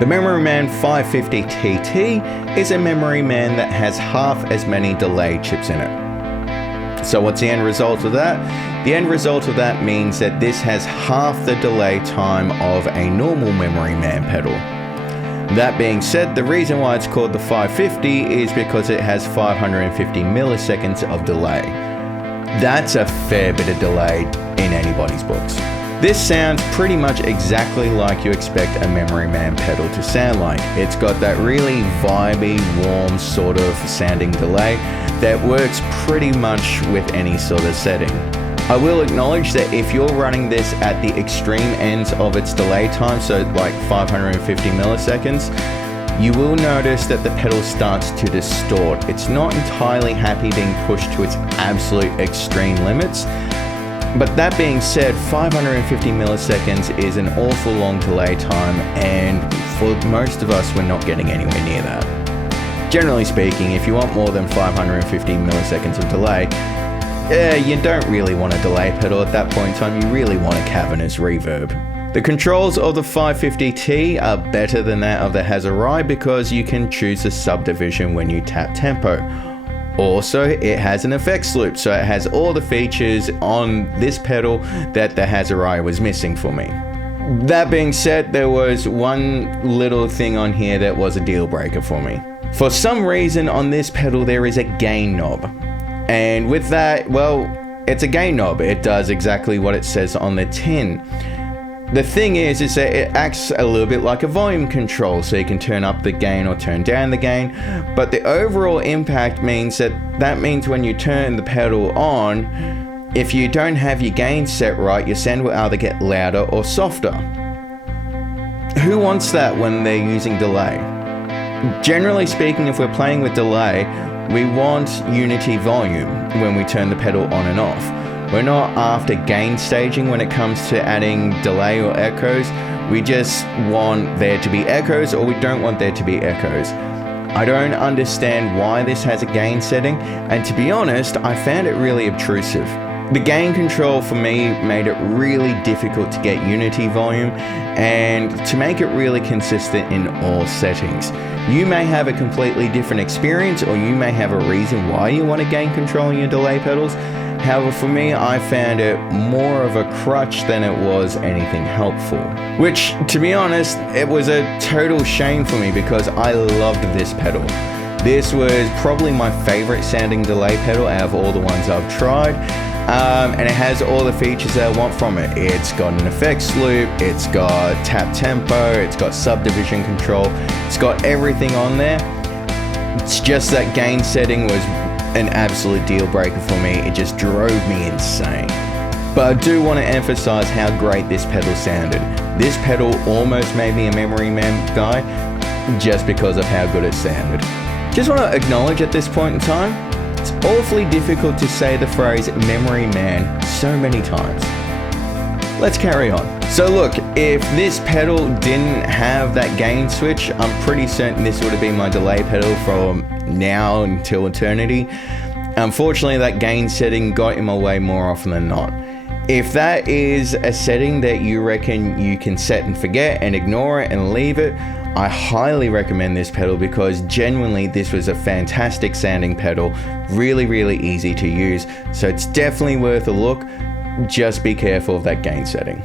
The Memory Man 550 TT is a Memory Man that has half as many delay chips in it. So what's the end result of that? The end result of that means that this has half the delay time of a normal Memory Man pedal. That being said, the reason why it's called the 550 is because it has 550 milliseconds of delay. That's a fair bit of delay in anybody's books. This sounds pretty much exactly like you expect a Memory Man pedal to sound like. It's got that really vibey, warm sort of sounding delay that works pretty much with any sort of setting. I will acknowledge that if you're running this at the extreme ends of its delay time, so like 550 milliseconds, you will notice that the pedal starts to distort. It's not entirely happy being pushed to its absolute extreme limits. But that being said, 550 milliseconds is an awful long delay time, and for most of us, we're not getting anywhere near that. Generally speaking, if you want more than 550 milliseconds of delay, you don't really want a delay pedal at that point in time, you really want a cavernous reverb. The controls of the 550T are better than that of the Hindsight because you can choose a subdivision when you tap tempo. Also, it has an effects loop, so it has all the features on this pedal that the Hindsight was missing for me. That being said, there was one little thing on here that was a deal breaker for me. For some reason on this pedal there is a gain knob. And with that, well, it's a gain knob. It does exactly what it says on the tin. The thing is that it acts a little bit like a volume control, so you can turn up the gain or turn down the gain, but the overall impact means that means when you turn the pedal on, if you don't have your gain set right, your sound will either get louder or softer. Who wants that when they're using delay? Generally speaking, if we're playing with delay, we want unity volume when we turn the pedal on and off. We're not after gain staging when it comes to adding delay or echoes. We just want there to be echoes, or we don't want there to be echoes. I don't understand why this has a gain setting, and to be honest, I found it really obtrusive. The gain control for me made it really difficult to get unity volume and to make it really consistent in all settings. You may have a completely different experience, or you may have a reason why you want to gain control in your delay pedals. However, for me, I found it more of a crutch than it was anything helpful. Which, to be honest, it was a total shame for me because I loved this pedal. This was probably my favorite sounding delay pedal out of all the ones I've tried. And it has all the features that I want from it. It's got an effects loop, it's got tap tempo, it's got subdivision control, it's got everything on there. It's just that gain setting was an absolute deal breaker for me. It just drove me insane. But I do want to emphasize how great this pedal sounded. This pedal almost made me a Memory Man guy just because of how good it sounded. Just want to acknowledge at this point in time, it's awfully difficult to say the phrase Memory Man so many times. Let's carry on. So look, if this pedal didn't have that gain switch, I'm pretty certain this would have been my delay pedal from now until eternity. Unfortunately, that gain setting got in my way more often than not. If that is a setting that you reckon you can set and forget and ignore it and leave it, I highly recommend this pedal because genuinely this was a fantastic sounding pedal, really easy to use, so it's definitely worth a look. Just be careful of that gain setting.